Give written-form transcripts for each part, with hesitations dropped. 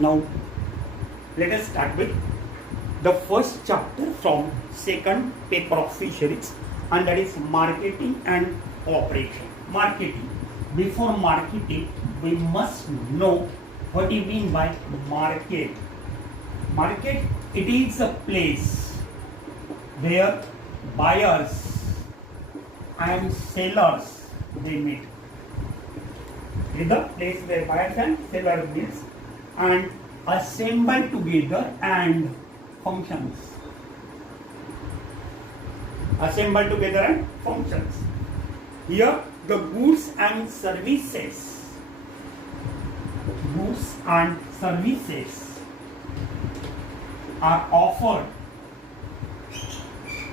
Now, let us start with the first chapter from second paper of fisheries, and that is marketing and operation. Marketing. Before marketing, we must know what we mean by market. Market, it is a place where buyers and sellers they meet. It is the place where buyers and sellers meet and assemble together and functions. Assemble together and functions. Here the goods and services are offered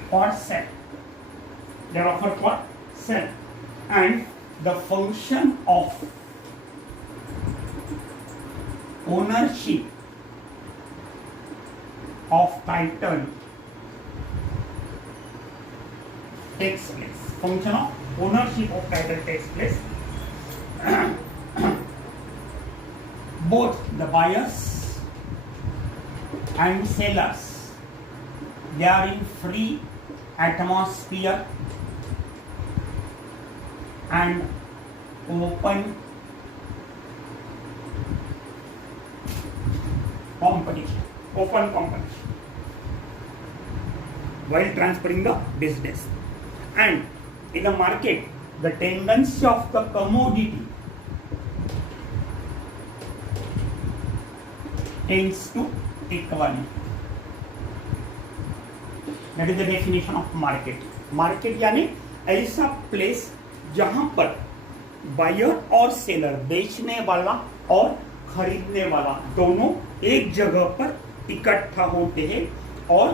for sale. They are offered for sale, and the function of ownership of title takes place. Function of ownership of title takes place. Both the buyers and sellers, they are in free atmosphere and open competition. While transferring the business. And in the market, the tendency of the commodity tends to equality. That is the definition of market. Market यानी ऐसा place जहां पर buyer और seller, बेचने वाला और खरीदने वाला दोनों एक जगह पर इकट्ठा होते हैं और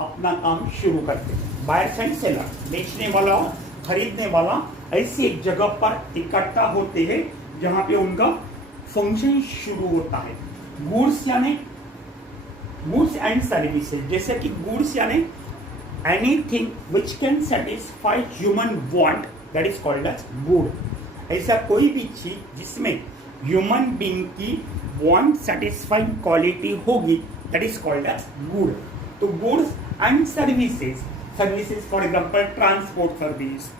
अपना काम शुरू करते हैं. बायर्स एंड सेलर, बेचने वाला और खरीदने वाला ऐसी एक जगह पर इकट्ठा होते हैं जहां पे उनका फंक्शन शुरू होता है. गुड्स यानी गुड्स एंड सर्विसेज. जैसे कि गुड्स यानी anything which can satisfy human want, that is called as good. ऐसा कोई भी चीज जिसमें ह्यूमन बीइंग की वांट सेटिस्फाइंग क्वालिटी होगी, that is called as good. तो goods and services for example transport service,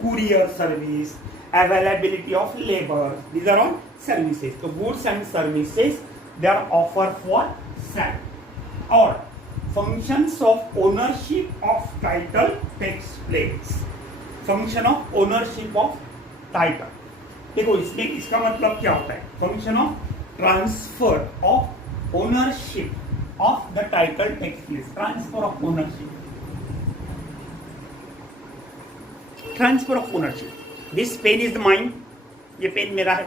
courier service, availability of labor, these are all services. So goods and services, they are offered for sale. Or functions of ownership of title takes place. Function of ownership of title. देखो इसमें इसका मतलब क्या होता है? Function of transfer of ownership of the title takes place. Transfer of ownership. Transfer of ownership. This pen is mine. ये pen मेरा है.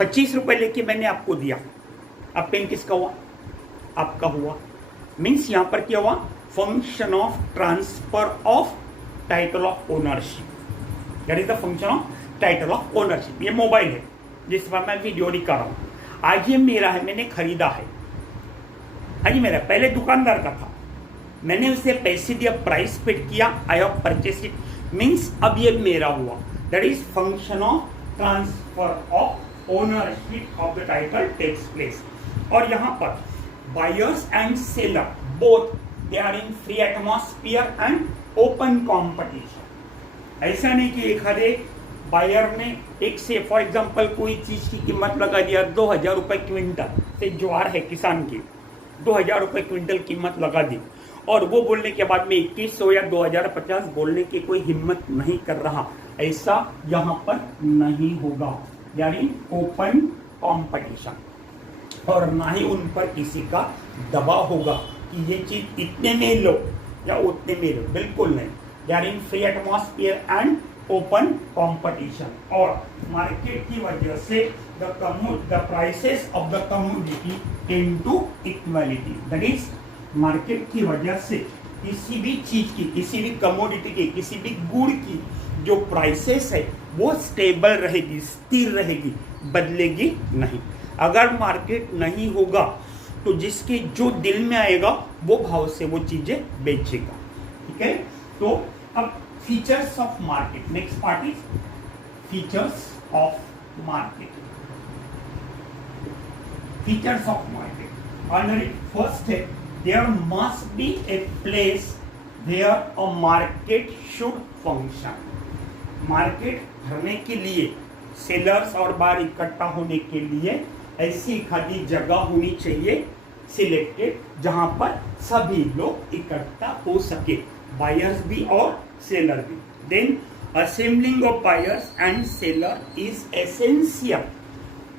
25 रुपए लेके मैंने आपको दिया. अब पेन किसका हुआ? आपका हुआ. मीन्स यहां पर क्या हुआ? Function of transfer of title of ownership. That is the function of title of ownership. ये मोबाइल है जिस पर मैं वीडियो नहीं कर रहा हूं. आज ये मेरा है, मैंने खरीदा है. आज ये मेरा, पहले दुकानदार का था, मैंने उसे पैसे दिया, प्राइस पेड किया, I have purchased it. Means अब ये मेरा हुआ. That is function of transfer of ownership of the title takes place. और यहां पर buyers and seller both they are in free atmosphere and open competition. ऐसा नहीं कि एक हरे बायर ने एक से फॉर एग्जांपल कोई चीज की कीमत लगा दिया 2000 रुपए क्विंटल. से ज्वार है किसान की, 2000 रुपए क्विंटल कीमत लगा दी और वो बोलने के बाद में 2100 या 2050 बोलने की कोई हिम्मत नहीं कर रहा. ऐसा यहाँ पर नहीं होगा. यानी ओपन कंपटीशन. और ना ही उन पर किसी का दबाव होगा कि ये चीज इतने में लो या उतने में लो. बिल्कुल नहीं. They are in free atmosphere and open competition. और मार्केट की वजह से the prices of the commodity tend to equality. That is market की वजह से किसी भी चीज की, किसी भी कमोडिटी की, किसी भी गुड की जो प्राइसेस है वो स्टेबल रहेगी, स्थिर रहेगी, बदलेगी नहीं. अगर मार्केट नहीं होगा तो जिसके जो दिल में आएगा वो भाव से वो चीजें बेचेगा. ठीक है. तो अब features of market. Next part is features of market. features of market. Under it, first step, there must be a place where a market should function. Market भरने के लिए, सेलर्स और बायर इकट्ठा होने के लिए ऐसी खाली जगह होनी चाहिए सिलेक्टेड, जहां पर सभी लोग इकट्ठा हो सके, बायर्स भी और सेलर भी. Then assembling of buyers and seller is essential.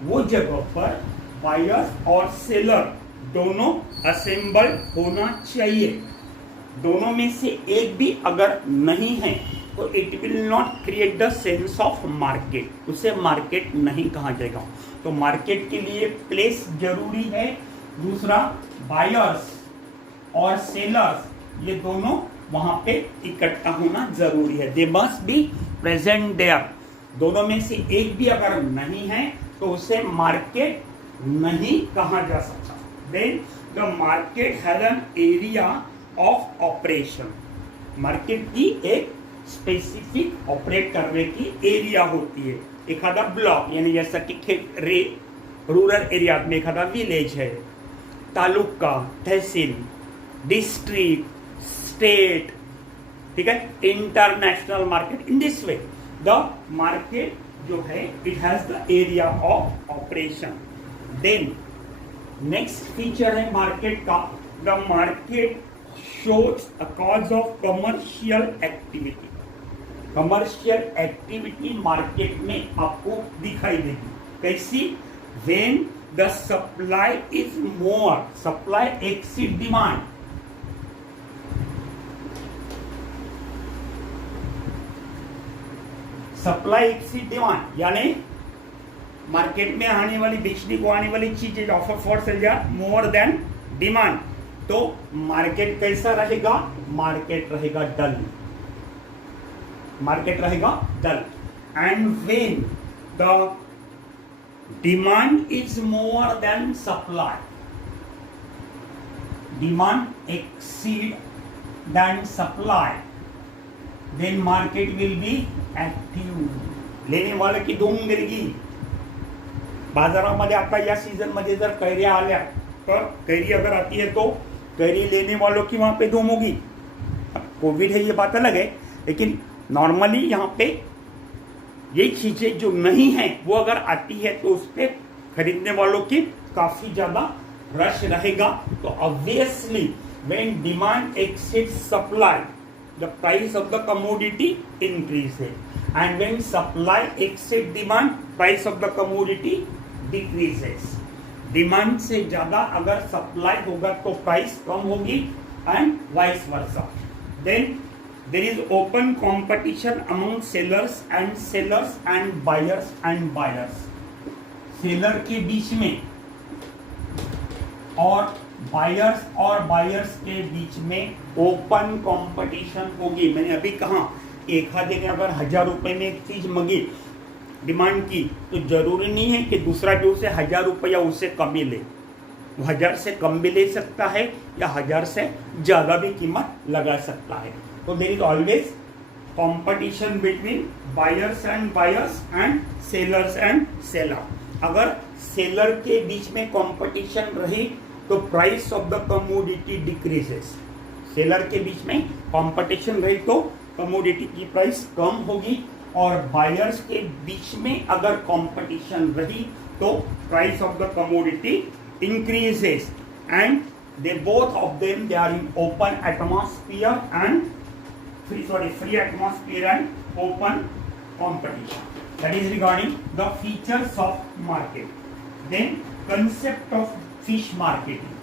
वो जगह पर बायर्स और सेलर दोनों असेंबल होना चाहिए. दोनों में से एक भी अगर नहीं है तो it will not create the sense of market, उसे मार्केट नहीं कहा जाएगा. तो मार्केट के लिए प्लेस जरूरी है. दूसरा, बायर्स और सेलर्स ये दोनों वहां पे इकट्ठा होना जरूरी है. They must be present there. दोनों में से एक भी अगर नहीं है तो उसे मार्केट नहीं कहा जा सकता. Then the market has an area of operation. मार्केट की एक स्पेसिफिक ऑपरेट करने की एरिया होती है. एखादा ब्लॉक यानी जैसा कि रूरल एरिया में एखादा विलेज है, तालुका, तहसील, डिस्ट्रिक्ट, स्टेट, ठीक है, international market. In this way the market जो है it has the area of operation. Then next feature है मार्केट का, the market shows a cause of commercial activity. Commercial activity market में आपको दिखाई देगी. कैसी? When the supply is more, supply exceed demand. Supply exceed demand यानी market में आने वाली, बेचने को आने वाली चीजें, ऑफर फॉर सेल या मोर देन डिमांड. तो मार्केट कैसा रहेगा? मार्केट रहेगा डल. मार्केट रहेगा dull. And when the demand is more than supply, demand exceed than supply, then market will be active. लेने वाले की धूम गिरेगी. बाजारामध्ये आता या सीजन मध्ये जर कैऱ्या आल्या तर कैरी अगर आती है तो कैरी लेने वालों की वहां पे धूम होगी. कोविड है ये बात अलग है, लेकिन नॉर्मली यहाँ पे ये चीजें जो नहीं है वो अगर आती है तो उस पर खरीदने वालों की काफी ज्यादा रश रहेगा. तो obviously when demand exceeds supply the price of the commodity increases, and when supply exceed demand price of the commodity decreases. Demand से ज्यादा अगर सप्लाई होगा तो प्राइस कम होगी and vice versa. Then there is open competition among sellers and buyers. Seller के बीच में और बायर्स के बीच में ओपन कंपटीशन होगी. मैंने अभी कहा एक आधे ने अगर 1000 रुपए में एक चीज मंगी डिमांड की तो जरूरी नहीं है कि दूसरा भी उसे 1000 रुपया उससे कम ही ले. 1000 से कम भी ले सकता है या 1000 से ज्यादा भी कीमत लगा सकता है. तो there is always competition between buyers and sellers and seller. अगर सेलर के बीच में कंपटीशन रही तो price of the commodity decreases. Seller के बीच में कंपटीशन रही तो कमोडिटी की प्राइस कम होगी, और बायर्स के बीच में अगर कंपटीशन रही तो price of the commodity increases. And they both of them they are in open atmosphere and free atmosphere and open competition. That is regarding the features of market. Then concept of fish marketing.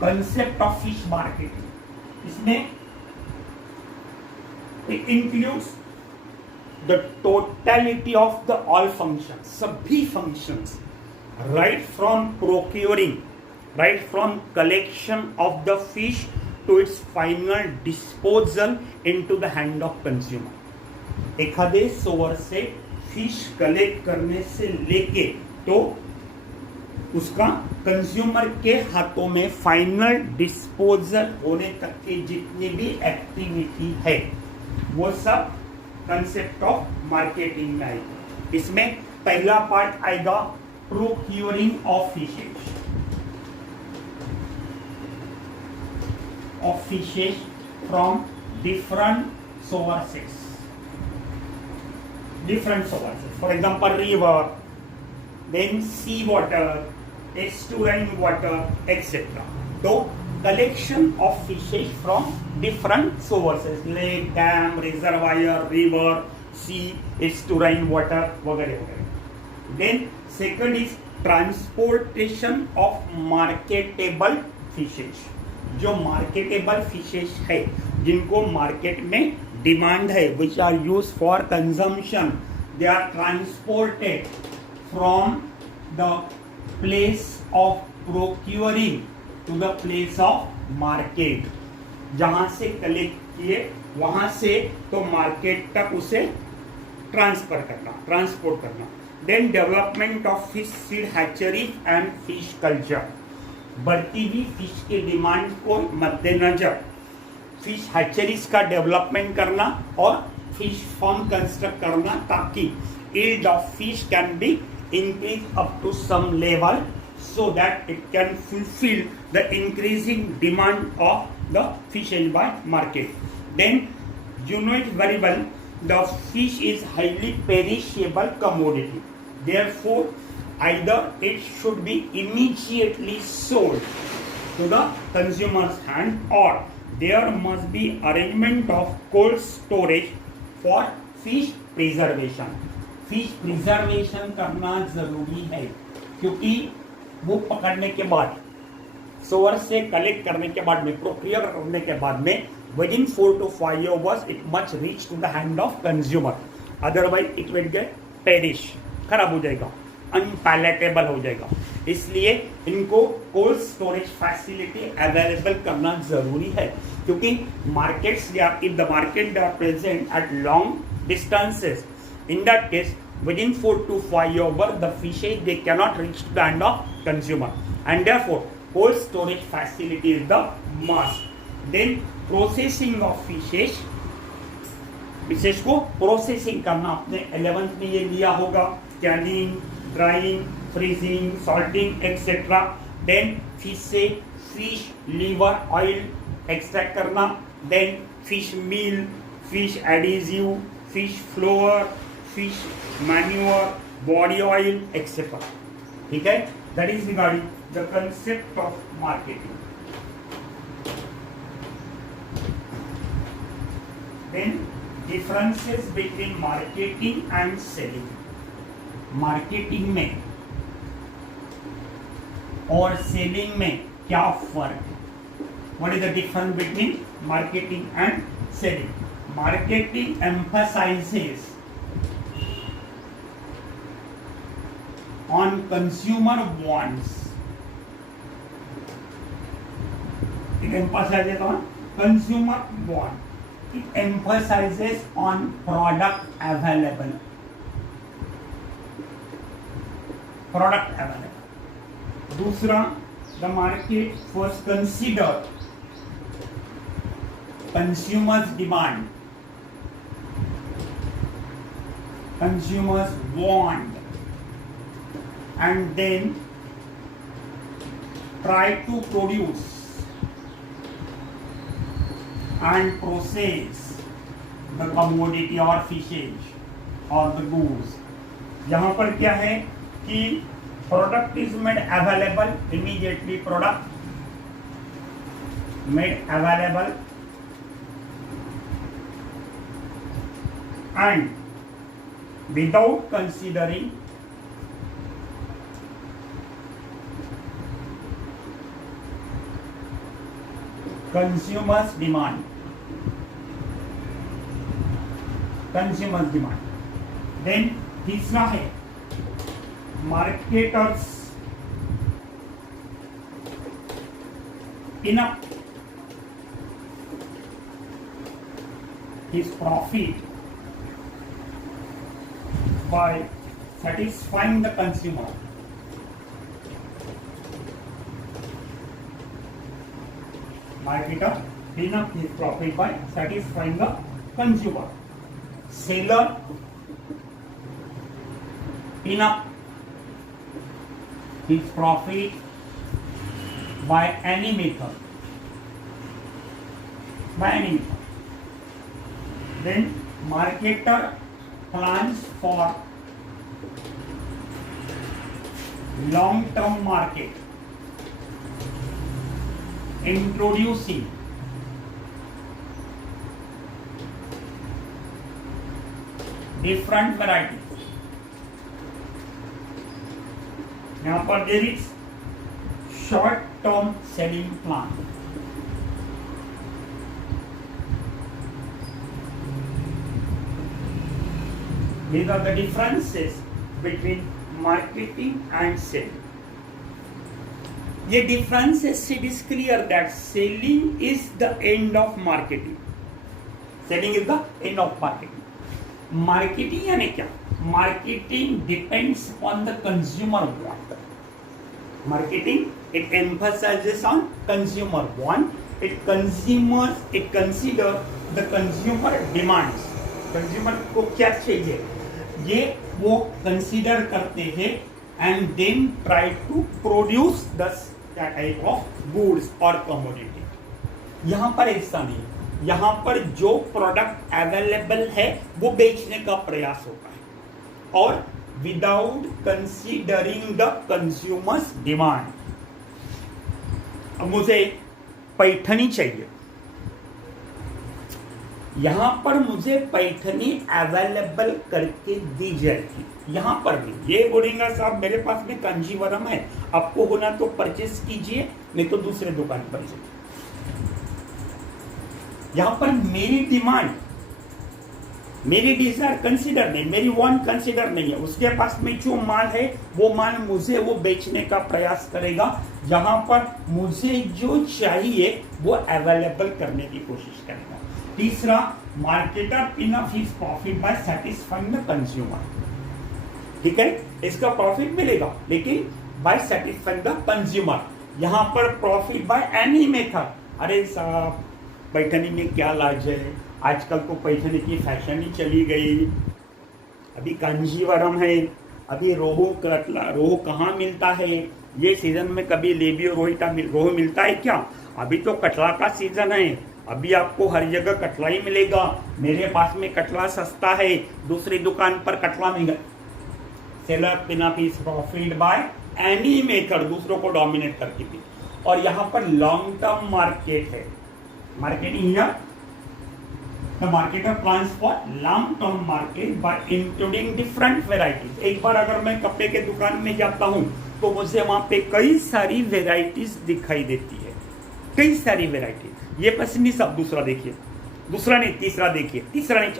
Concept of fish marketing. इसमें it includes the totality of the all functions, सभी functions, right from procuring, right from collection of the fish to its final disposal into the hand of consumer. एखादे source से fish collect करने से लेके तो उसका consumer के हाथों में फाइनल डिस्पोजल होने तक की जितनी भी एक्टिविटी है वो सब कंसेप्ट ऑफ मार्केटिंग में आएगी। इसमें पहला पार्ट आएगा procuring of fishes from different sources. For example river, then sea water, estuarine water, etc. तो collection of fishes from different sources, lake, dam, reservoir, river, sea, estuarine water वगैरह वगैरह। Then second is transportation of marketable fishes। जो marketable fishes है, जिनको market में demand है, which are used for consumption, they are transported from the place of procuring to the place of market। जहां से collect किए वहां से तो मार्केट तक उसे ट्रांसपोर्ट करना। Then development of fish seed hatchery and fish culture. बढ़ती हुई फिश के डिमांड को मद्देनजर फिश हैचरीज का डेवलपमेंट करना और फिश फार्म कंस्ट्रक्ट करना, ताकि yield of fish can be increased up to some level so that it can fulfill the increasing demand of the fishes by market. Then you know it very well, the fish is highly perishable commodity. Therefore, either it should be immediately sold to the consumer's hand, or there must be arrangement of cold storage for fish preservation. Fish preservation करना जरूरी है, क्योंकि वो पकड़ने के बाद, source से collect करने के बाद में, प्रक्रिया करने के बाद में, within 4 to 5 years it much reach to the hand of consumer. Otherwise it will get perish, खराब हो जाएगा, अनपैलेटेबल हो जाएगा। इसलिए इनको कोल्ड स्टोरेज फैसिलिटी अवेलेबल करना जरूरी है, क्योंकि मार्केट्स या if the market are present at long distances, in that case within 4 to 5 years the fishes they cannot reach to the hand of consumer, and therefore cold storage facility is the must. Then processing of fishes को processing करना, आपने 11th में ये लिया होगा, canning, drying, freezing, salting etcetera. Then fish से fish liver oil extract करना, then fish meal, fish adhesive, fish flour, fish manure, body oil, etc. ठीक है, that is regarding the concept of marketing. Then differences between marketing and selling. Marketing में और selling में क्या फर्क है? What is the difference between marketing and selling? Marketing emphasizes on consumer wants. It emphasizes on consumer want. It emphasizes on product available. दूसरा, the market first consider consumers demand, consumers want, and then try to produce and process the commodity or fishes or the goods. यहाँ पर क्या है कि product is made available immediately, product made available and without considering consumers demand. Then तीसरा है marketers enough his profit by satisfying the consumer. Marketer enough his profit by satisfying the consumer. seller pin up his profit by any method. Then marketer plans for long-term market, introducing different varieties. यहाँ पर there is short-term selling plan. These are the differences between marketing and selling. ये differences it is clear that selling is the end of marketing. Selling is the end of marketing. Marketing यानी क्या? Marketing depends on the consumer want. Marketing it emphasizes on consumer want. It consider the consumer demands. Consumer को क्या चाहिए? ये वो consider करते हैं and then try to produce the type of goods और कमोडिटी. यहाँ पर ऐसा नहीं, यहाँ पर जो प्रोडक्ट अवेलेबल है वो बेचने का प्रयास होता है और without considering the consumers demand. अब मुझे पैठनी चाहिए, यहां पर मुझे पैठनी अवेलेबल करके दी जाएगी. यहां पर भी ये बोलेगा साहब मेरे पास में कांजीवरम है, आपको होना तो परचेस कीजिए, नहीं तो दूसरे दुकान पर जाइए. यहां पर मेरी डिमांड, मेरी डिजायर कंसीडर नहीं, मेरी वांट कंसीडर नहीं है. उसके पास में जो माल है वो माल मुझे वो बेचने का प्रयास करेगा. यहां पर मुझे जो चाहिए वो अवेलेबल करने की कोशिश करेगा. तीसरा, marketer pin up his profit by satisfying the consumer. ठीक है, इसका प्रॉफिट मिलेगा लेकिन बाय सैटिस्फाइंग द कंज्यूमर. यहां पर प्रॉफिट बाय एनी मेथड. अरे साहब पैठनी में क्या लाज है, आजकल तो पैठनी की फैशन ही चली गई. अभी कांजीवरम है, अभी रोहू कतला, रोहू कहाँ मिलता है? ये सीजन में कभी लेबी और रोहू मिलता है क्या? अभी तो कटला का सीजन है, अभी आपको हर जगह कटला ही मिलेगा. मेरे पास में कटला सस्ता है, दूसरी दुकान पर कटला महंगा. Seller pin up his profit by any method, दूसरों को डोमिनेट करके भी. और यहाँ पर लॉन्ग टर्म मार्केट है. Marketing here the marketer plans for long term market bye including different varieties. एक बार अगर मैं कपड़े के दुकान में जाता हूँ तो मुझे वहां पे कई सारी वेराइटीज दिखाई देती है, कई सारी वेराइटीज. ये बस नहीं, सब दूसरा देखिए, दूसरा नहीं तीसरा देखिए, तीसरा नहीं,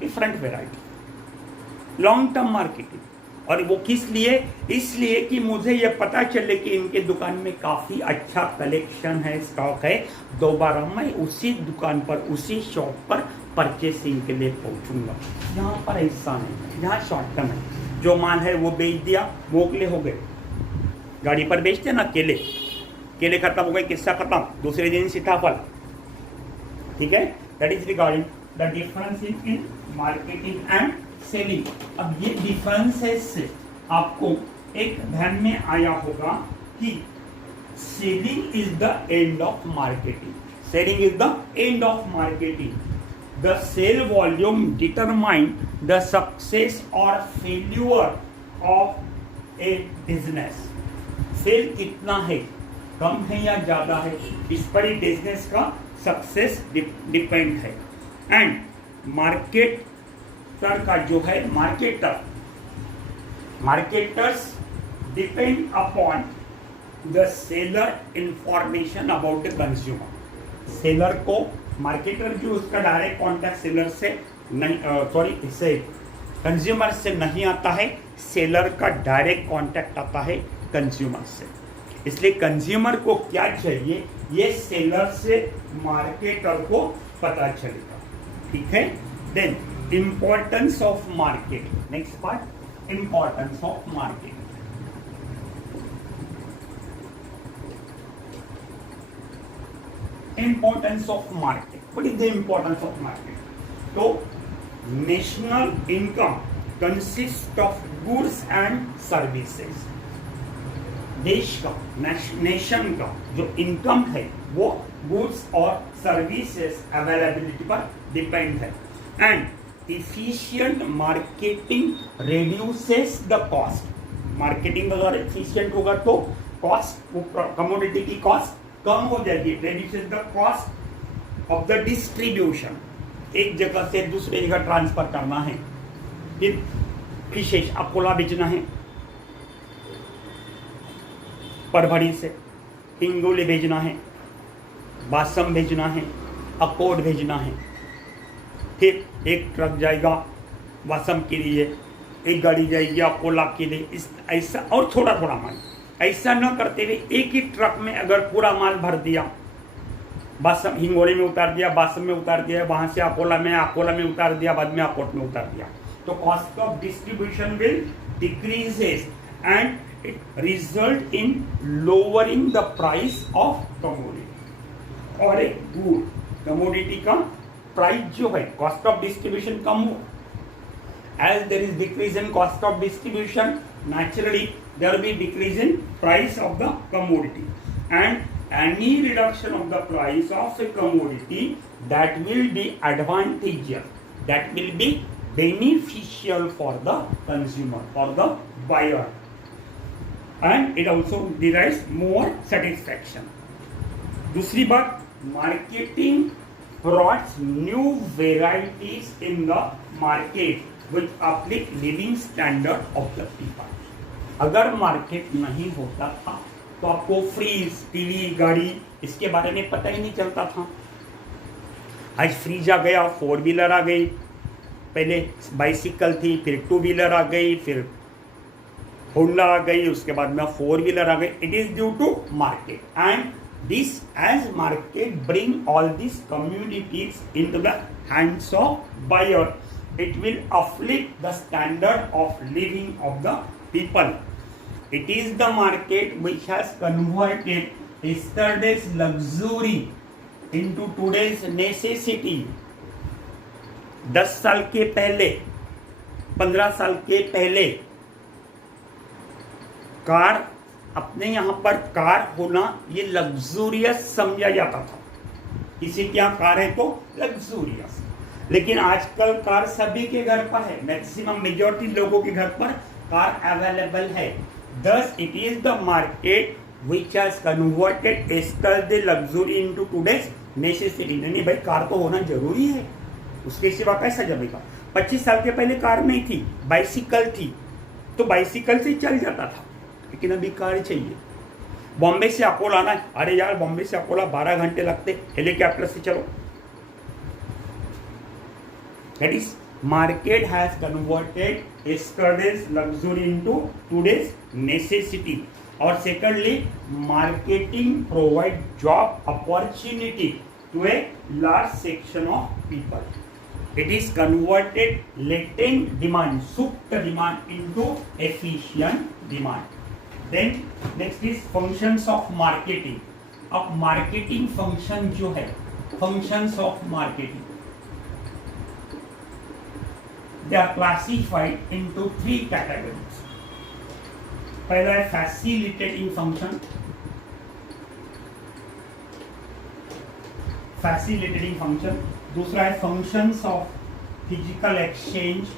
different variety. Long term marketing. और वो किस लिए? इसलिए कि मुझे ये पता चले कि इनके दुकान में काफी अच्छा कलेक्शन है, स्टॉक है, दोबारा मैं उसी दुकान पर, उसी शॉप पर परचेसिंग के लिए पहुंचूंगा. यहाँ पर ऐसा नहीं, यहाँ शॉर्ट टर्म है. जो माल है वो बेच दिया, मोकले हो गए. गाड़ी पर बेचते ना केले, केले खत्म हो गए, किस्सा खत्म, दूसरे दिन सीताफल. ठीक है, that is regarding the difference in marketing and selling. अब ये डिफरेंसेस से आपको एक ध्यान में आया होगा कि selling is the end of marketing. Selling is the end of marketing. The sale volume determine the success और failure of a business. Sale कितना है, कम है या ज्यादा है, इस पर ही बिजनेस का सक्सेस डिपेंड है. एंड मार्केटर का जो है, marketers depend upon the seller information about the consumer. Seller को मार्केटर जो उसका डायरेक्ट कॉन्टैक्ट सेलर से नहीं, सॉरी इससे कंज्यूमर से नहीं आता है, सेलर का डायरेक्ट कॉन्टैक्ट आता है कंज्यूमर से. इसलिए कंज्यूमर को क्या चाहिए ये सेलर से मार्केटर को पता चलेगा. ठीक है. Then importance of market. Next part, importance of market. Importance of market. What is the importance of market? तो national income consists of goods and services. देश का नेशन का जो इनकम है वो गुड्स और सर्विसेज अवेलेबिलिटी पर डिपेंड है. And efficient marketing reduces the cost. Marketing अगर एफिशिएंट होगा तो कॉस्ट, कमोडिटी की कॉस्ट कम हो जाएगी. Reduces the cost of the distribution. एक जगह से दूसरी जगह ट्रांसफर करना है. फिर फिशेस अकोला बेचना है, परभणी से हिंगोली भेजना है, बासम भेजना है, अकोट भेजना है. फिर एक ट्रक जाएगा बासम के लिए, एक गाड़ी जाएगी अकोला के लिए. इस ऐसा और थोड़ा थोड़ा माल, ऐसा न करते हुए एक ही ट्रक में अगर पूरा माल भर दिया, बासम हिंगोली में उतार दिया, बासम में उतार दिया, वहां से अकोला में उतार दिया, बाद में अकोट में उतार दिया, तो cost of distribution will decreases and it result in lowering the price of commodity. और एक गुड कमोडिटी का प्राइस जो है, कॉस्ट ऑफ डिस्ट्रीब्यूशन कम हो. As there is decrease in cost of distribution, naturally there will be decrease in price of the commodity. And any reduction of the price of a commodity that will be advantageous, that will be beneficial for the consumer, for the buyer. And it also derives more satisfaction. दूसरी बात, marketing brought new varieties in the market which uplift living standard of the people. अगर market नहीं होता था तो आपको freeze, TV, गाड़ी इसके बारे में पता ही नहीं चलता था. आज फ्रीज आ गया, 4 व्हीलर आ गई, पहले बाइसिकल थी, फिर 2 व्हीलर आ गई, फिर होंडा आ गई, उसके बाद में 4 व्हीलर आ गई. It is due to market. And this as market bring all this communities in to the hands of buyer, it will uplift the standard of living of the people. It is the market which has converted yesterday's luxury into today's necessity. 10 साल के पहले, 15 साल के पहले car, अपने यहाँ पर car होना ये लग्जूरियस समझा जाता था. किसी के यहाँ कार है तो लग्जूरियस. लेकिन आजकल कार सभी के घर पर है. मैक्सिमम मेजॉरिटी लोगों के घर पर कार अवेलेबल है. Thus it is the market which has converted yesterday luxury into today's necessity. नहीं भाई, कार तो होना जरूरी है, उसके सिवा कैसा जमेगा. 25 साल के पहले कार नहीं थी, बाइसिकल थी, तो बाइसिकल से चल जाता था. लेकिन अभी कार चाहिए. बॉम्बे से अकोला आना है, अरे यार बॉम्बे से अकोला 12 घंटे लगते, हेलीकॉप्टर से चलो. That is market has converted yesterday's luxury into today's necessity. और secondly, marketing provide job opportunity to a large section of people. It is converted latent demand, supt demand into efficient demand. Then next is functions of marketing. अब marketing function जो है, functions of marketing, they are classified into 3 categories. पहला है facilitating function. facilitating function. दूसरा है functions of physical exchange.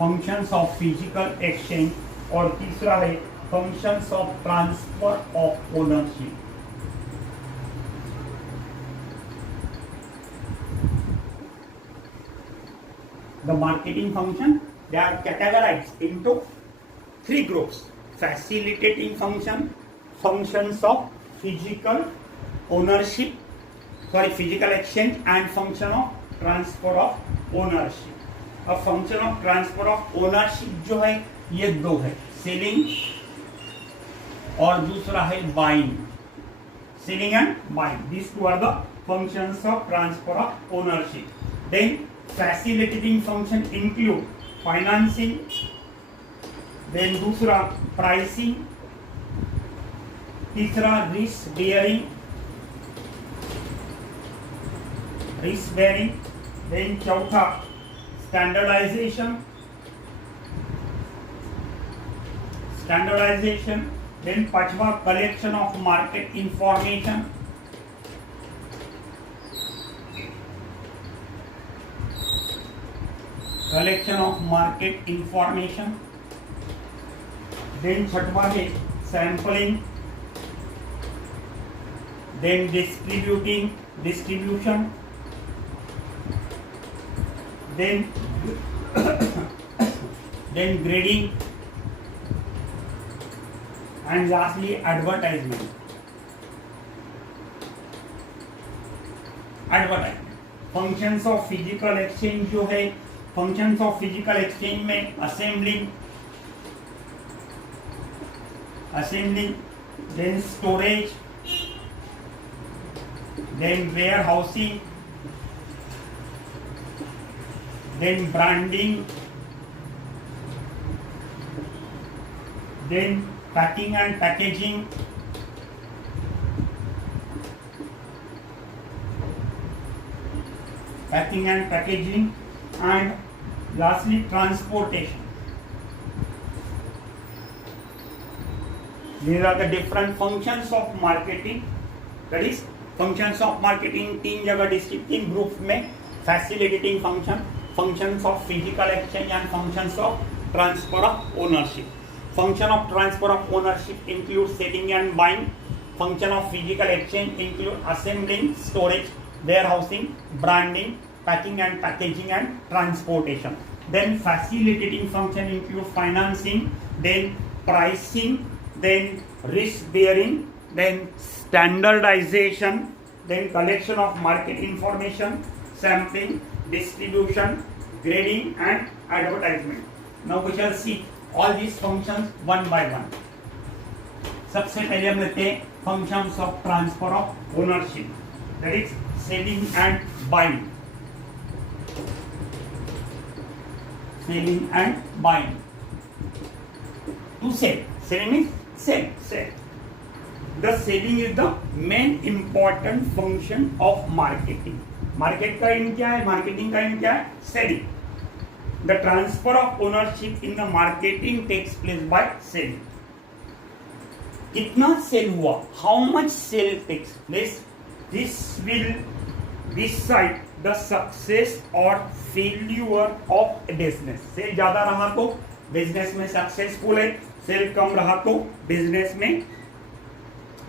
functions of physical exchange. और तीसरा है functions of transfer of ownership. The marketing function, they are categorized into 3 groups. Facilitating function, functions of physical ownership, physical exchange, and function of transfer of ownership. अब function of transfer of ownership जो है ये 2 है, selling और दूसरा है buying. Selling and buying, this 2 are the functions of transfer of ownership. Then facilitating function include financing, then दूसरा pricing, तीसरा risk bearing, risk bearing, then चौथा स्टैंडर्डाइजेशन, देन पांचवा collection of market information, then छठवा है sampling, then distribution, then grading and lastly advertisement. Functions of physical exchange जो है, functions of physical exchange में assembling, then storage, then warehousing, then branding, then packing and packaging, and lastly transportation. These are the different functions of marketing. That is functions of marketing तीन जगह distinctive group में, facilitating function, functions of physical exchange and functions of transfer of ownership. Function of transfer of ownership include selling and buying. Function of physical exchange include assembling, storage, warehousing, branding, packing and packaging and transportation. Then facilitating function include financing, then pricing, then risk bearing, then standardization, then collection of market information, sampling, distribution, grading and advertisement. Now we shall see all these functions one by one. सबसे पहले हम लेते हैं functions of transfer of ownership, that is selling and buying. To sell. Selling means sell. The selling is the main important function of marketing. Market का aim क्या है? Marketing का aim क्या है? Selling. The transfer of ownership in the marketing takes place by selling. कितना cell हुआ? How much sale takes place? This will decide the success or failure of a business. Sale ज्यादा रहा तो business में successful है, cell कम रहा तो business में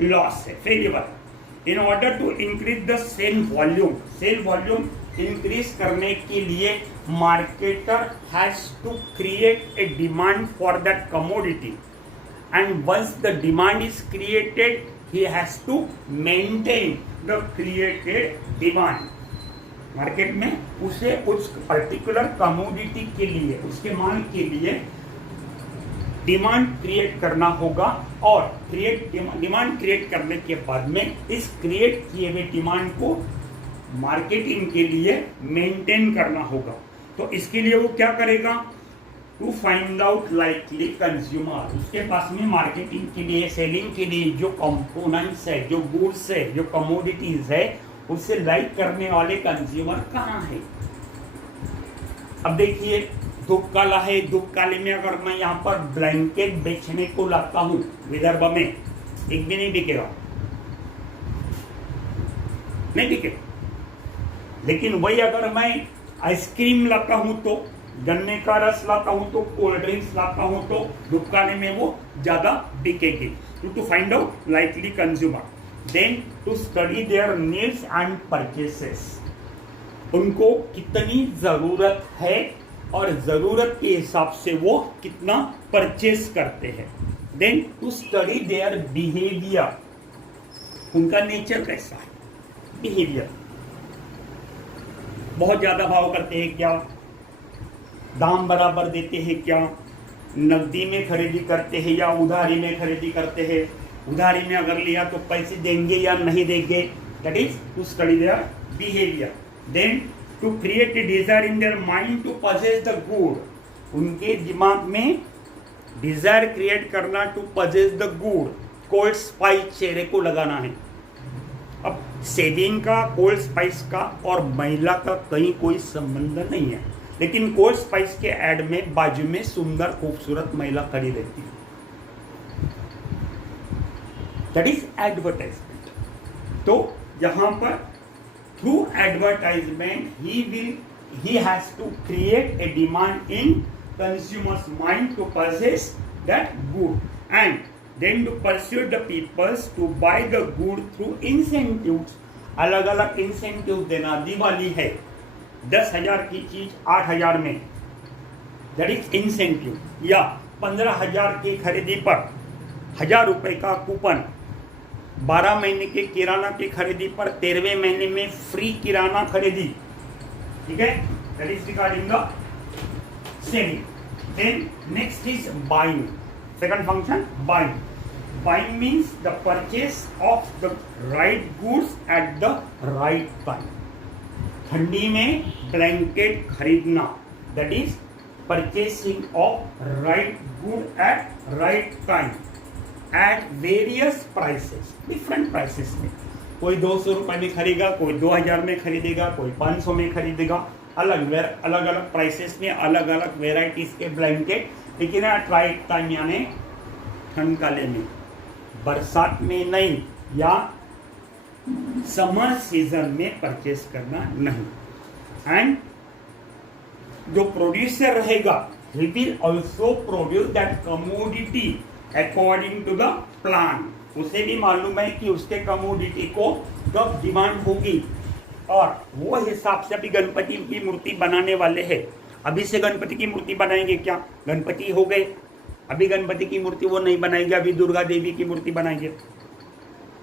लॉस है, failure. In order to increase the sale volume increase करने के लिए marketer has to create a demand for that commodity, and once the demand is created he has to maintain the created demand. Market में उसे उस particular commodity के लिए, उसके माल के लिए डिमांड क्रिएट करना होगा, और डिमांड क्रिएट करने के बाद में इस क्रिएट किए हुए डिमांड को मार्केटिंग के लिए मेंटेन करना होगा। तो इसके लिए वो क्या करेगा? To find out likely consumer, उसके पास में मार्केटिंग के लिए, सेलिंग के लिए जो कंपोनेंट्स है, जो गुड्स है, जो कमोडिटीज है, उससे लाइक करने वाले कंज्यूमर कहाँ है। अब देखिए, धूप काला है, धूप काले में अगर मैं यहाँ पर ब्लैंकेट बेचने को लाता हूँ विदर्भ में, एक भी नहीं बिकेगा, नहीं बिकेगा। लेकिन वही अगर मैं आइसक्रीम लाता हूँ, तो गन्ने का रस लाता हूं, तो कोल्ड ड्रिंक्स लाता हूं, तो दुकान में वो ज्यादा बिकेगी। To find out likely consumer, then to study their needs and purchases, उनको कितनी जरूरत है और जरूरत के हिसाब से वो कितना परचेस करते हैं। Then to study their behaviour, उनका नेचर कैसा है, बिहेवियर, बहुत ज्यादा भाव करते हैं क्या, दाम बराबर देते हैं क्या, नकदी में खरीदी करते हैं या उधारी में खरीदी करते हैं, उधारी में अगर लिया तो पैसे देंगे या नहीं देंगे। That is to study their behaviour. Then to create a desire in their mind to purchase the good, उनके दिमाग में डिजायर क्रिएट करना टू परचेज द गुड। कोल्ड स्पाइस चेहरे को लगाना है, अब सेविंग का, कोल्ड स्पाइस का और महिला का कहीं कोई संबंध नहीं है, लेकिन कोल्ड स्पाइस के ऐड में बाजू में सुंदर खूबसूरत महिला खड़ी रहती है। That is advertisement. तो यहां पर through advertisement he has to create a demand in consumer's mind to purchase that good and then to persuade the peoples to buy the good through incentives। अलग अलग इंसेंटिव देना। दिवाली है, 10,000 की चीज 8,000 में, दैट इज इंसेंटिव। या 15,000 की खरीदी पर 1,000 रुपए का कूपन, 12 महीने के किराना की खरीदी पर 13वें महीने में फ्री किराना खरीदी। ठीक है, that is regarding the saving. Then next is buying. Second function buying. Buying means the purchase of the right goods at the right time. ठंडी में ब्लैंकेट खरीदना, that is purchasing of right good at right time at various prices, different prices में। कोई 200 रुपए में खरीदेगा, कोई 2,000 में खरीदेगा, कोई 500 में खरीदेगा। अलग अलग प्राइसेस में अलग अलग वेराइटीज के ब्लैंकेट, लेकिन एट राइट टाइम यानी ठंडकाले में, बरसात में नहीं, या समर सीजन में परचेस करना नहीं। एंड जो प्रोड्यूसर रहेगा, he will also produce that commodity according to the plan। उसे भी मालूम है कि उसके कमोडिटी को कब डिमांड होगी, और वो हिसाब से अभी गणपति की मूर्ति बनाने वाले हैं। अभी से गणपति की मूर्ति बनाएंगे क्या? गणपति हो गए, अभी गणपति की मूर्ति वो नहीं बनाएंगे, अभी दुर्गा देवी की मूर्ति बनाएंगे,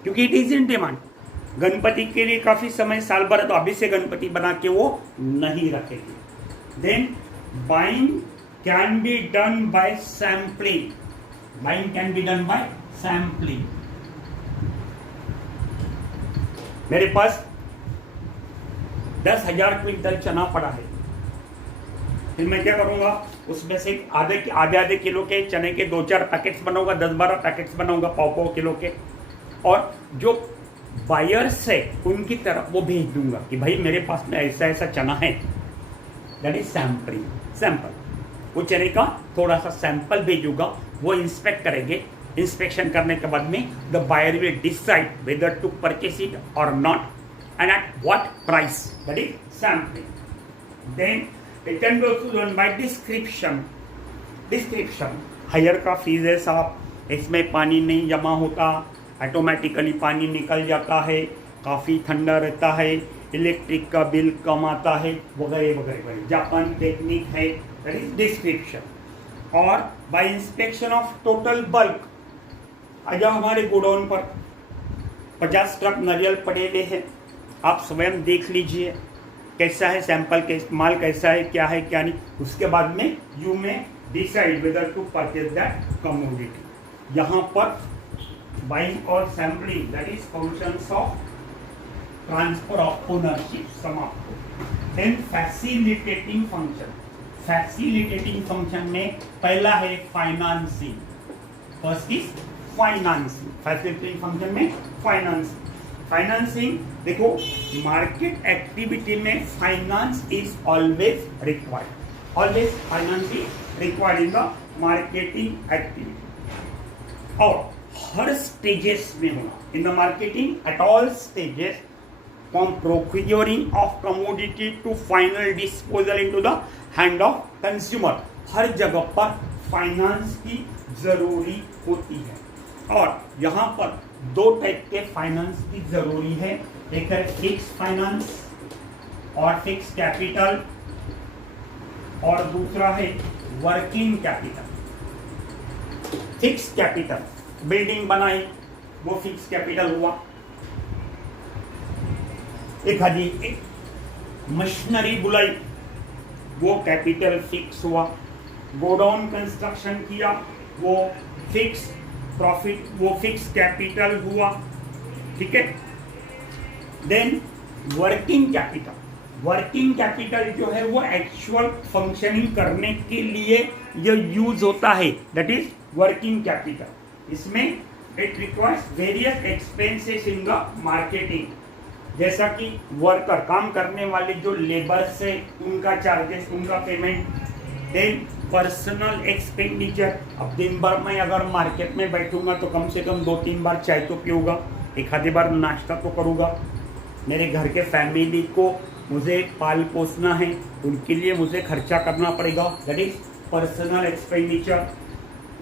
क्योंकि it is in demand. Ganpati के लिए काफी समय, साल भर, तो अभी से गणपति बना के वो नहीं रखेंगे। Then buying can be done by sampling. Buying can be done by sampling. मेरे पास 10,000 क्विंटल चना पड़ा है, फिर मैं क्या करूंगा, उसमें से आधे किलो के चने के 2-4 पैकेट्स बनाऊंगा, 10-12 पैकेट्स बनाऊंगा पाव किलो के, और जो बायर्स है उनकी तरफ वो भेज दूंगा कि भाई मेरे पास में ऐसा ऐसा चना है। That is sampling. सैंपल, वो चने का थोड़ा सा सैंपल भेजूंगा, वो इंस्पेक्ट करेंगे। इंस्पेक्शन करने के बाद में the buyer will decide whether to purchase it और not and at what price, that is sampling. Then it can be also done by description। Hire का फीस है साहब, इसमें पानी नहीं जमा होता, ऑटोमेटिकली पानी निकल जाता है, काफ़ी ठंडा रहता है, इलेक्ट्रिक का बिल कम आता है, वगैरह वगैरह। जापान टेक्निक है, दैट इज डिस्क्रिप्शन। और by inspection of total bulk. आ जाओ हमारे गोडाउन पर 50 ट्रक नारियल पड़े हुए हैं, आप स्वयं देख लीजिए कैसा है सैंपल, माल कैसा है, क्या है क्या नहीं। उसके बाद में यू में decide whether to purchase that commodity. यहाँ पर बाइंग और sampling, that is functions of transfer of ownership समाप्त। Then facilitating function. Facilitating function में पहला है financing. First is financing. Facilitating function में फाइनेंसिंग। फाइनेंसिंग देखो, मार्केट एक्टिविटी में finance is always required. Always finance is required in the marketing activity, और हर stages में होना in the marketing, at all stages, from procuring of commodity to final disposal into the hand of consumer. हर जगह पर finance की जरूरी होती है, और यहाँ पर 2 टाइप के फाइनेंस की जरूरी है। एक है फिक्स फाइनेंस और फिक्स कैपिटल, और दूसरा है working capital. Fix capital, building बनाई वो फिक्स कैपिटल हुआ। एक मशीनरी बुलाई वो कैपिटल फिक्स हुआ। गोडाउन कंस्ट्रक्शन किया वो फिक्स प्रॉफिट, वो फिक्स कैपिटल हुआ। ठीक है। Then working capital. Working capital जो है वो एक्चुअल फंक्शनिंग करने के लिए ये यूज होता है, दैट इज वर्किंग कैपिटल। इसमें it requires various expenses in the marketing, जैसा कि वर्कर काम करने वाले जो लेबर्स है उनका चार्जेस, उनका पेमेंट। देन पर्सनल एक्सपेंडिचर, अब दिन भर मैं अगर मार्केट में बैठूंगा तो कम से कम 2-3 बार चाय तो पीऊँगा, एक आधी बार नाश्ता तो करूँगा। मेरे घर के फैमिली को मुझे पाल पोसना है, उनके लिए मुझे खर्चा करना पड़ेगा, that is personal expenditure.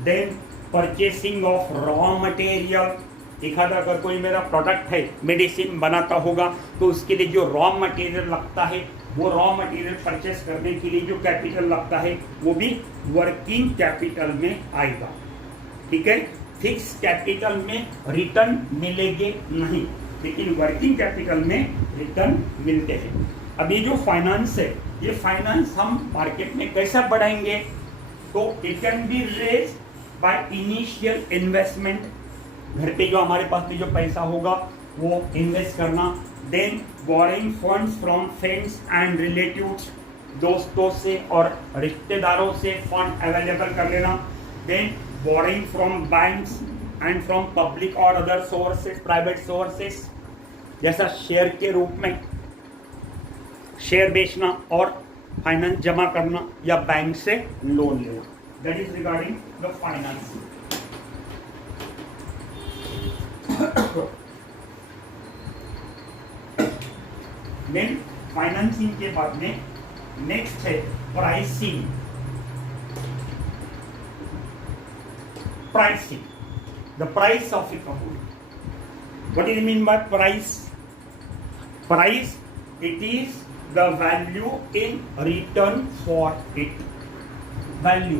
Then purchasing of raw material, एक आधा अगर कोई मेरा प्रोडक्ट है, मेडिसिन बनाता होगा तो उसके लिए जो रॉ मटेरियल लगता है, वो रॉ मटेरियल परचेस करने के लिए जो कैपिटल लगता है वो भी वर्किंग कैपिटल में आएगा। ठीक है, फिक्स कैपिटल में रिटर्न मिलेंगे नहीं, लेकिन वर्किंग कैपिटल में रिटर्न मिलते हैं। अब ये जो फाइनेंस है, ये फाइनेंस हम मार्केट में कैसा बढ़ाएंगे, तो it can be raise by initial investment, घर पे जो हमारे पास में जो पैसा होगा वो इन्वेस्ट करना। Then borrowing funds from friends and relatives, दोस्तों से और रिश्तेदारों से फंड अवेलेबल कर लेना। Then borrowing from banks and from public और अदर सोर्सेस, प्राइवेट सोर्सेस, जैसा शेयर के रूप में शेयर बेचना और फाइनेंस जमा करना या बैंक से लोन लेना। That is regarding the finance. Then financing के बाद में नेक्स्ट है pricing. Pricing, the price of a commodity. What do you mean by price? Price, it is the value in return for it, value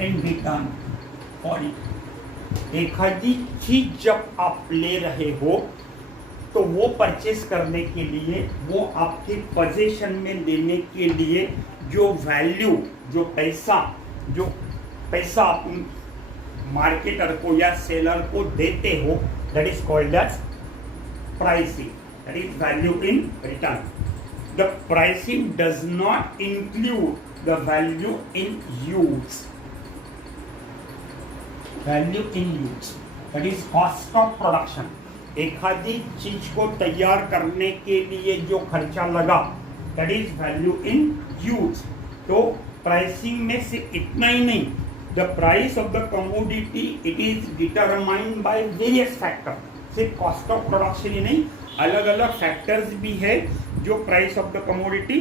in return for it. एखादी चीज जब आप ले रहे हो तो वो परचेस करने के लिए, वो आपके पोजीशन में लेने के लिए जो वैल्यू, जो पैसा आप मार्केटर को या सेलर को देते हो, that is called as pricing, that is value in return. The pricing does not include the value in use, value in use, that is cost of production. एखादी चीज को तैयार करने के लिए जो खर्चा लगा, that is value in use. तो प्राइसिंग में सिर्फ इतना ही नहीं, the price of the commodity it is determined by various factor, सिर्फ कॉस्ट ऑफ प्रोडक्शन ही नहीं, अलग अलग फैक्टर्स भी है जो price of the commodity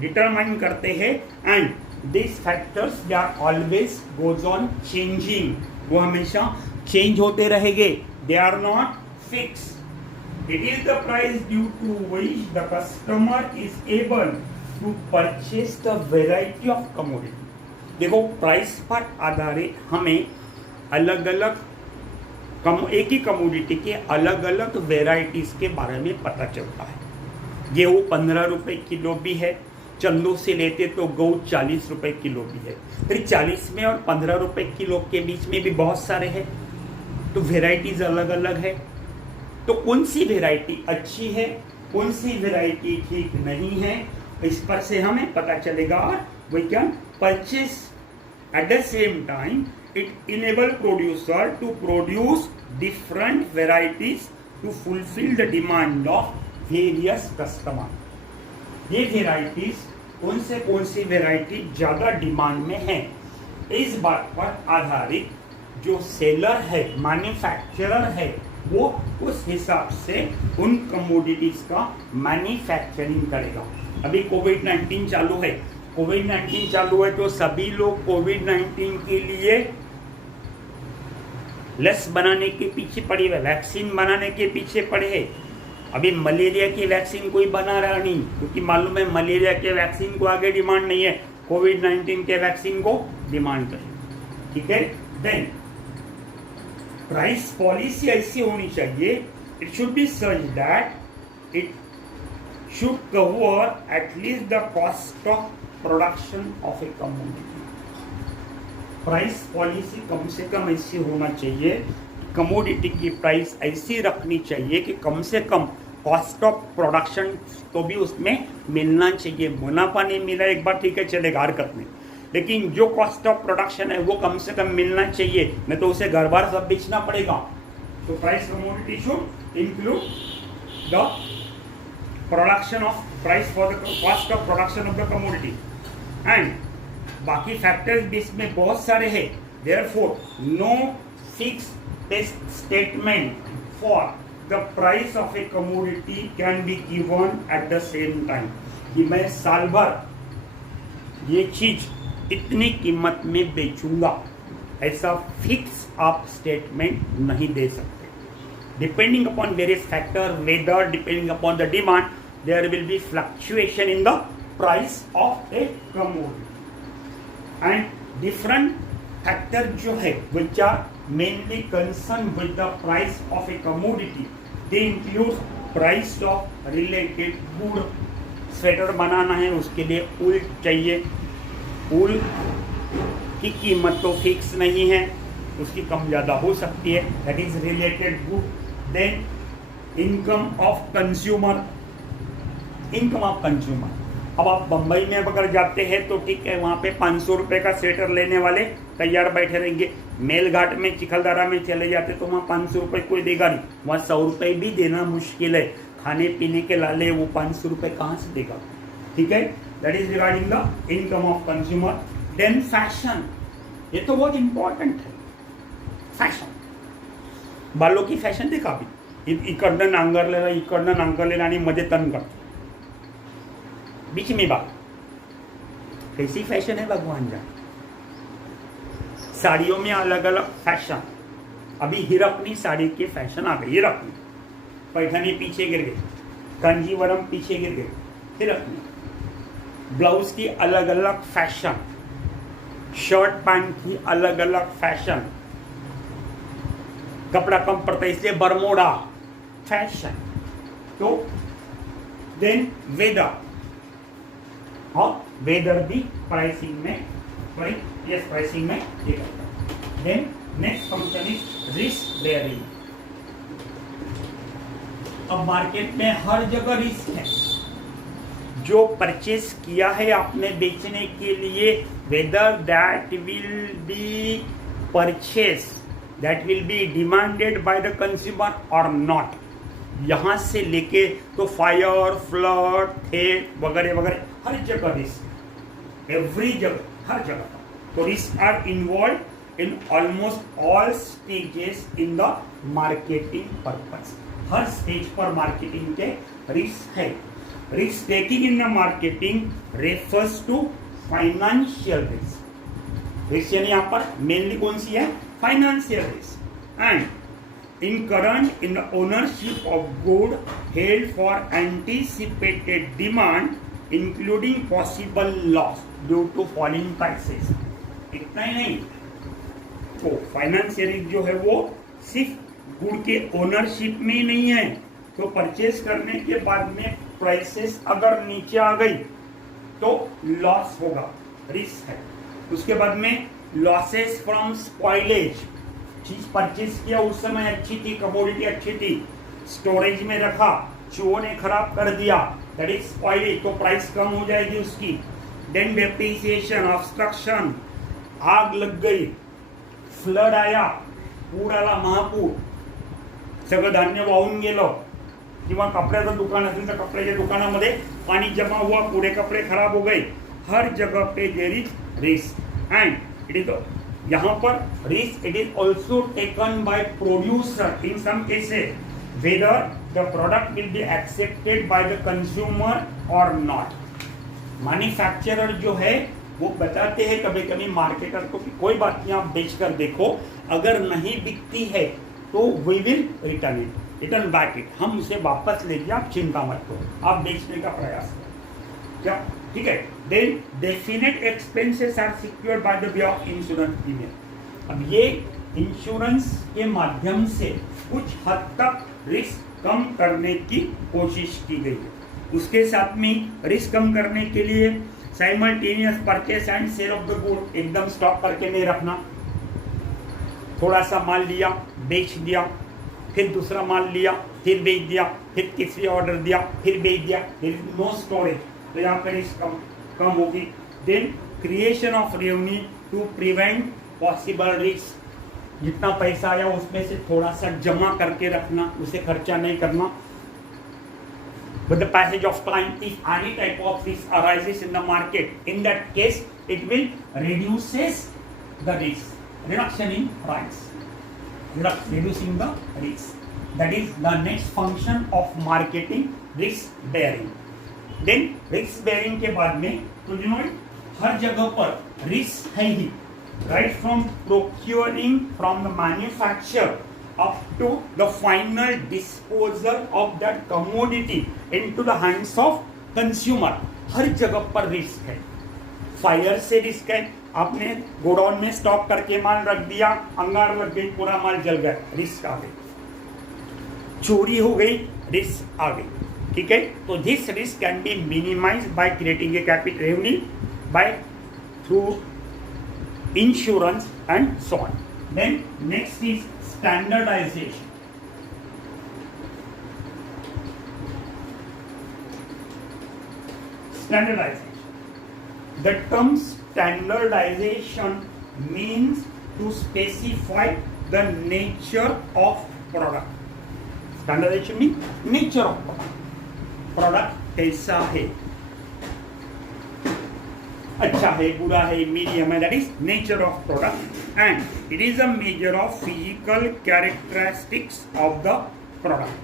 determine करते हैं। And this factors they are always goes on changing, वो हमेशा चेंज होते रहेंगे, they are not fixed. It is the price due to which the customer is able to purchase the variety of commodity. देखो, price पर आधारित हमें अलग अलग एक ही कमोडिटी के अलग अलग वेराइटीज के बारे में पता चलता है। गेहूँ 15 रुपए किलो भी है, चंदू से लेते तो गेहूँ 40 रुपए किलो भी है, फिर 40 में और 15 रुपए किलो के बीच में भी बहुत सारे हैं, तो वेराइटीज अलग अलग है। तो कौन सी वेराइटी अच्छी है, कौन सी वेराइटी ठीक नहीं है, इस पर से हमें पता चलेगा। We can purchase at the same time, it enable producer to produce different varieties to fulfil the demand of various customer. ये वेराइटीज कौन सी वेराइटी ज्यादा डिमांड में है, इस बात पर आधारित जो सेलर है, मैन्युफैक्चरर है, वो उस हिसाब से उन कमोडिटीज का मैन्युफैक्चरिंग करेगा। अभी कोविड-19 चालू है, कोविड-19 चालू है तो सभी लोग कोविड-19 के लिए लस बनाने के पीछे पड़े हुए, वैक्सीन बनाने के पीछे पड़े हैं। अभी मलेरिया की वैक्सीन कोई बना रहा नहीं, क्योंकि मालूम है मलेरिया के वैक्सीन को आगे डिमांड नहीं है, कोविड-19 के वैक्सीन को डिमांड है। ठीक है, देन प्राइस पॉलिसी ऐसी होनी चाहिए, it should be such that it should cover at least the cost of production of a commodity. Price policy कम से कम ऐसी होना चाहिए, कमोडिटी की प्राइस ऐसी रखनी चाहिए कि कम से कम कॉस्ट ऑफ प्रोडक्शन तो भी उसमें मिलना चाहिए। मुनाफा नहीं मिला एक बार ठीक है, चलेगा, हरकत नहीं, लेकिन जो कॉस्ट ऑफ प्रोडक्शन है वो कम से कम मिलना चाहिए, नहीं तो उसे घर बार सब बेचना पड़ेगा। तो price commodity should include the production of price for the cost of production of the commodity and बाकी फैक्टर्स भी इसमें बहुत सारे हैं। Therefore no fix statement for the price of a commodity can be given at the same time कि मैं साल भर ये चीज इतनी कीमत में बेचूंगा, ऐसा फिक्स आप स्टेटमेंट नहीं दे सकते। Depending upon various factor, weather, depending upon the demand, there will be fluctuation in the price of a commodity and different factor जो है which are mainly concern with the price of a commodity, they include price of related good. Sweater बनाना है उसके लिए ऊल चाहिए, ऊल की कीमत तो फिक्स नहीं है, उसकी कम ज़्यादा हो सकती है, that is related good. Then income of consumer, income of consumer. अब आप बम्बई में अगर जाते हैं तो ठीक है, वहाँ पे 500 रुपये का स्वेटर लेने वाले तैयार बैठे रहेंगे। मेलघाट में, चिखलदरा में चले जाते तो वहाँ 500 रुपये कोई देगा नहीं, वहाँ 100 रुपये भी देना मुश्किल है। खाने पीने के लाले वो 500 रुपये कहाँ से देगा? ठीक है, that is regarding the income of consumer. Then fashion, ये तो बहुत इंपॉर्टेंट है। फॅशन, बालों की फॅशन देखा अभी, इकडनं नांगरलेला इकडनं नांगरलेला आणि मध्ये तन करतो, बीच में बाल, कैसी फैशन है भगवान जाने। साड़ियों में अलग अलग फैशन, अभी हिरकनी साड़ी की फैशन आ गई, हिरकनी पैठनी पीछे गिर गई, कांजीवरम पीछे गिर गई, हिरकनी। ब्लाउज की अलग अलग फैशन, शर्ट पैंट की अलग अलग फैशन, कपड़ा कम पड़ता है इसलिए बरमोडा फैशन। तो देन वेदर, और वेदर भी प्राइसिंग में, प्राइसिंग में ये करता है। Then next function is risk bearing. अब मार्केट में हर जगह रिस्क है। जो परचेस किया है आपने बेचने के लिए, whether that will be purchase, that will be demanded by the consumer और नॉट, यहाँ से लेके तो फायर, फ्लड, थेट वगैरह वगैरह हर जगह रिस्क, एवरी जगह, हर जगह। तो risk are involve in almost all stages in the marketing purpose. हर स्टेज पर मार्केटिंग के रिस्क है। Risk taking in the marketing refers to financial risk. Risk यानी यहाँ पर मेनली कौन सी है? Financial risk. And incurrent in the ownership of good held for anticipated demand, including possible loss due to falling prices। इतना ही नहीं, तो फाइनेंशियल जो है वो सिर्फ गुड के ओनरशिप में ही नहीं है, तो परचेस करने के बाद में प्राइसेस अगर नीचे आ गई तो लॉस होगा, रिस्क है। उसके बाद में लॉसेस फ्रॉम स्पॉइलेज, चीज परचेस किया उस समय अच्छी थी, कमोडिटी अच्छी थी, स्टोरेज में रखा, चूहों ने खराब कर दिया, दैट इज स्पॉइलेज, तो प्राइस कम हो जाएगी उसकी। देन डेप्रिसिएशन, ऑब्स्ट्रक्शन, आग लग गई, फ्लड आया, पूर आला, महापूर, सगळं धान्य वाहून गेलं, किंवा कपड्याचं दुकान असेल तर कपड्याच्या दुकानामध्ये पाणी जमा हुआ, पूरे कपड़े खराब हो गए। हर जगह पे there is risk and it is यहाँ पर risk it is also taken by producer in some cases, whether the product will be accepted by the consumer और नॉट। मैन्युफैक्चरर जो है वो बताते हैं कभी कभी मार्केटर को कि कोई बात नहीं, आप बेच कर देखो, अगर नहीं बिकती है तो we will return it, return back it, हम उसे वापस लेंगे, आप चिंता मत करो, आप बेचने का प्रयास करो, क्या ठीक है। Then definite expenses are secured by the way of insurance premium. अब ये इंश्योरेंस के माध्यम से कुछ हद तक रिस्क कम करने की कोशिश की गई है। उसके साथ में रिस्क कम करने के लिए simultaneous purchase and sale of the good, एकदम स्टॉक करके नहीं रखना, थोड़ा सा माल लिया, बेच दिया, फिर दूसरा माल लिया, फिर बेच दिया, फिर तीसरी ऑर्डर दिया, फिर बेच दिया, फिर नो स्टोरेज, तो यहाँ पर रिस्क कम होगी। Then creation of revenue to prevent possible risk. जितना पैसा आया उसमें से थोड़ा सा जमा करके रखना, उसे खर्चा नहीं करना। With the passage of time, if any type of risk arises in the market, in that case, it will reduces the risk. Reduction in price. Reducing the risk. That is the next function of marketing, risk bearing. Then risk bearing के बाद में तो you know हर जगह पर risk है ही. Right from procuring from the manufacturer up to the final disposal of that commodity into the hands of consumer, हर जगह पर risk है। फायर से रिस्क है, आपने गोडाउन में स्टॉक करके माल रख दिया, अंगार लग गई, पूरा माल जल गया, रिस्क आ गई। चोरी हो गई, रिस्क आ गई। ठीक है, तो this risk can be minimise by creating a capital revenue by through insurance and so on. Then next is standardization. Standardization. The term standardization means to specify the nature of product. Standardization means nature of product. Product कैसा है, अच्छा है, बुरा है, medium है, that is nature of product and it is a measure of physical characteristics of the product.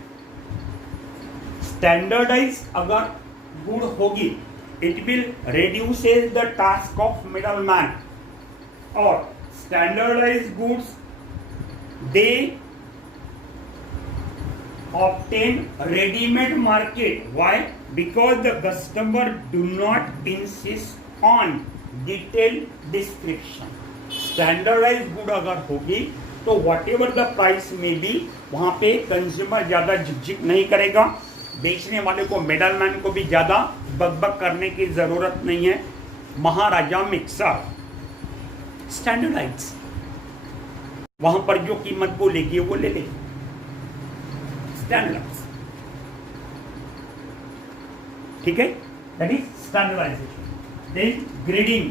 Standardise अगर good होगी, it will reduces the task of middle man. और standardise goods they obtain ready-made market. Why? Because the customer do not insist on detailed description. Standardized good अगर होगी तो whatever the price may be, वहाँ पे consumer ज़्यादा झिकझिक नहीं करेगा, बेचने वाले को, मिडल मैन को भी ज़्यादा बकबक करने की ज़रूरत नहीं है। महाराजा मिक्सर स्टैंडर्डाइज, वहाँ पर जो कीमत बोलेगी वो ले ले, स्टैंडर्डाइज। ठीक है, that is standardisation. Then grading.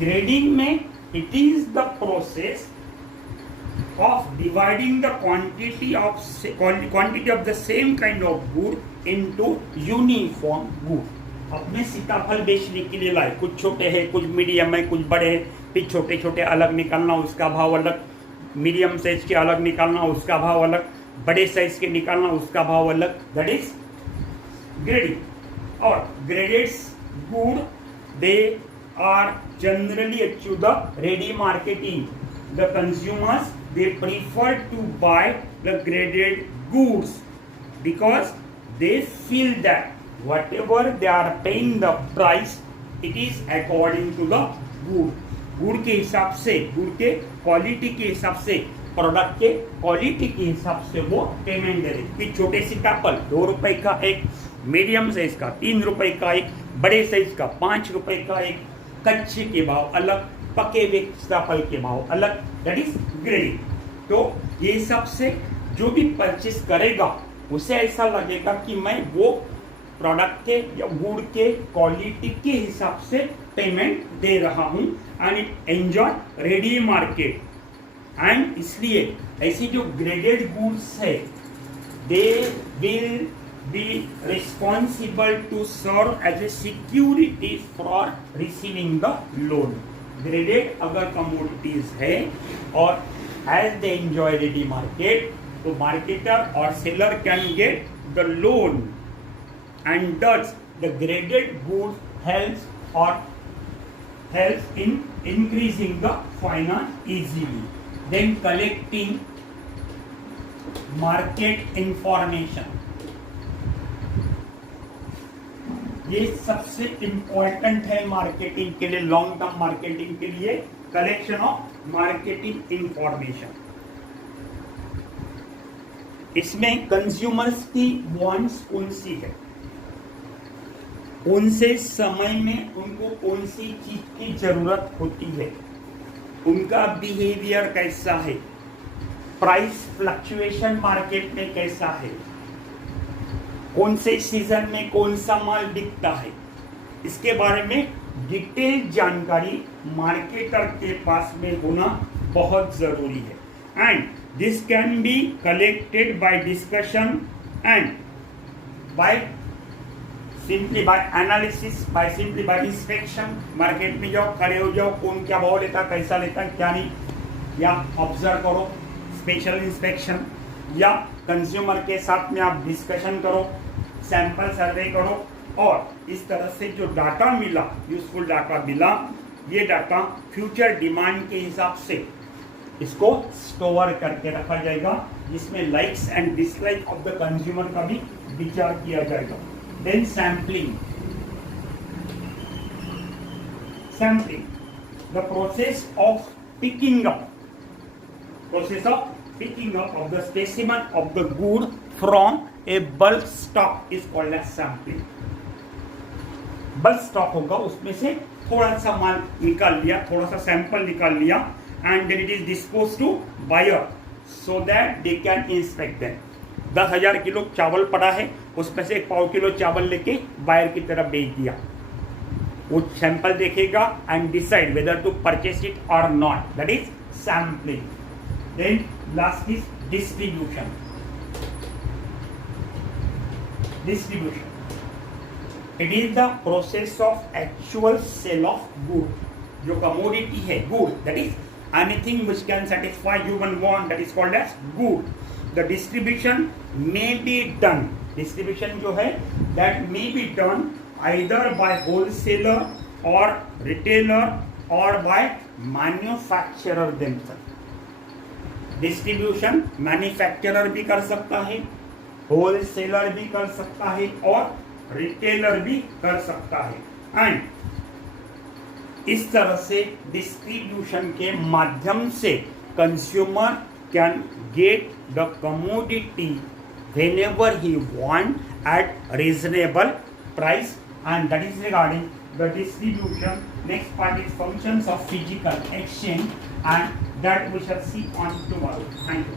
Grading में it is the process of dividing the quantity of the same kind of good into uniform good. अपने सीताफल बेचने के लिए लाए, कुछ छोटे हैं, कुछ मीडियम है, कुछ बड़े हैं, फिर छोटे छोटे अलग निकालना, उसका भाव अलग, मीडियम साइज के अलग निकालना, उसका भाव अलग, बड़े साइज के निकालना, उसका भाव अलग। That is grading or graded good. They are generally achieve the ready marketing. The consumers, they prefer to buy the graded goods because they feel that whatever they are paying the price, it is according to the good. गुड़ के हिसाब से, गुड़ के quality के हिसाब से, product के क्वालिटी के हिसाब से वो पेमेंट दे रहे। कि छोटे सीताफल 2 रुपए का एक, मीडियम साइज का 3 रुपए का एक, बड़े साइज का 5 रुपए का एक, कच्चे के भाव अलग, पके हुए सीताफल के भाव अलग। That is grading. तो ये सब से जो भी परचेस करेगा उसे ऐसा लगेगा कि मैं वो प्रोडक्ट के या गुड़ के क्वालिटी के हिसाब से पेमेंट दे रहा हूँ and it enjoy ready market. And इसलिए ऐसी जो ग्रेडेड गुड्स है, they will be responsible to serve as a security for receiving the loan. Graded अगर कमोडिटीज है और as they enjoy ready market, तो मार्केटर और seller can get the loan and thus the graded goods helps in increasing the finance easily. Then collecting market information, ये सबसे important है marketing के लिए, लॉन्ग टर्म मार्केटिंग के लिए, collection of marketing information. इसमें कंज्यूमर्स की वांट्स कौन सी है, कौन से समय में उनको कौन सी चीज की जरूरत होती है, उनका बिहेवियर कैसा है, प्राइस फ्लक्चुएशन मार्केट में कैसा है, कौन से सीजन में कौन सा माल बिकता है, इसके बारे में डिटेल जानकारी मार्केटर के पास में होना बहुत जरूरी है। And this can be collected by discussion and by simply by analysis, by simply by inspection. Market में जाओ, खड़े हो जाओ, कौन क्या भाव लेता, कैसा लेता, क्या नहीं, या ऑब्जर्व करो, स्पेशल इंस्पेक्शन, या कंज्यूमर के साथ में आप डिस्कशन करो, सैंपल सर्वे करो, और इस तरह से जो डाटा मिला, यूजफुल डाटा मिला, ये डाटा फ्यूचर डिमांड के हिसाब से इसको स्टोर करके रखा जाएगा, जिसमें likes and dislike of the consumer का भी विचार किया जाएगा। Then sampling, the process of picking up, of the specimen of the good from a bulk stock is called as sampling. Bulk stock होगा, उसमें से थोड़ा सा माल निकाल लिया, थोड़ा सा सैंपल निकाल लिया, and then it is dispose to buyer so that they can inspect them. 10,000 kilo चावल पड़ा है, उसमें से 1 किलो चावल लेके बायर की तरफ भेज दिया, वो सैंपल देखेगा and decide whether to purchase it और not, that is sampling. Then last is distribution. It is the process of actual sale of good. जो commodity है good, that is anything which can satisfy human want, that is called as good. The distribution may be done. Distribution जो है that may be done either by wholesaler or retailer or by manufacturer themselves. Distribution manufacturer भी कर सकता है, wholesaler भी कर सकता है, और रिटेलर भी कर सकता है। एंड इस तरह से डिस्ट्रीब्यूशन के माध्यम से consumer can get the commodity whenever he want at reasonable price, and that is regarding the distribution. Next part is functions of physical exchange, and that we shall see on tomorrow. Thank you.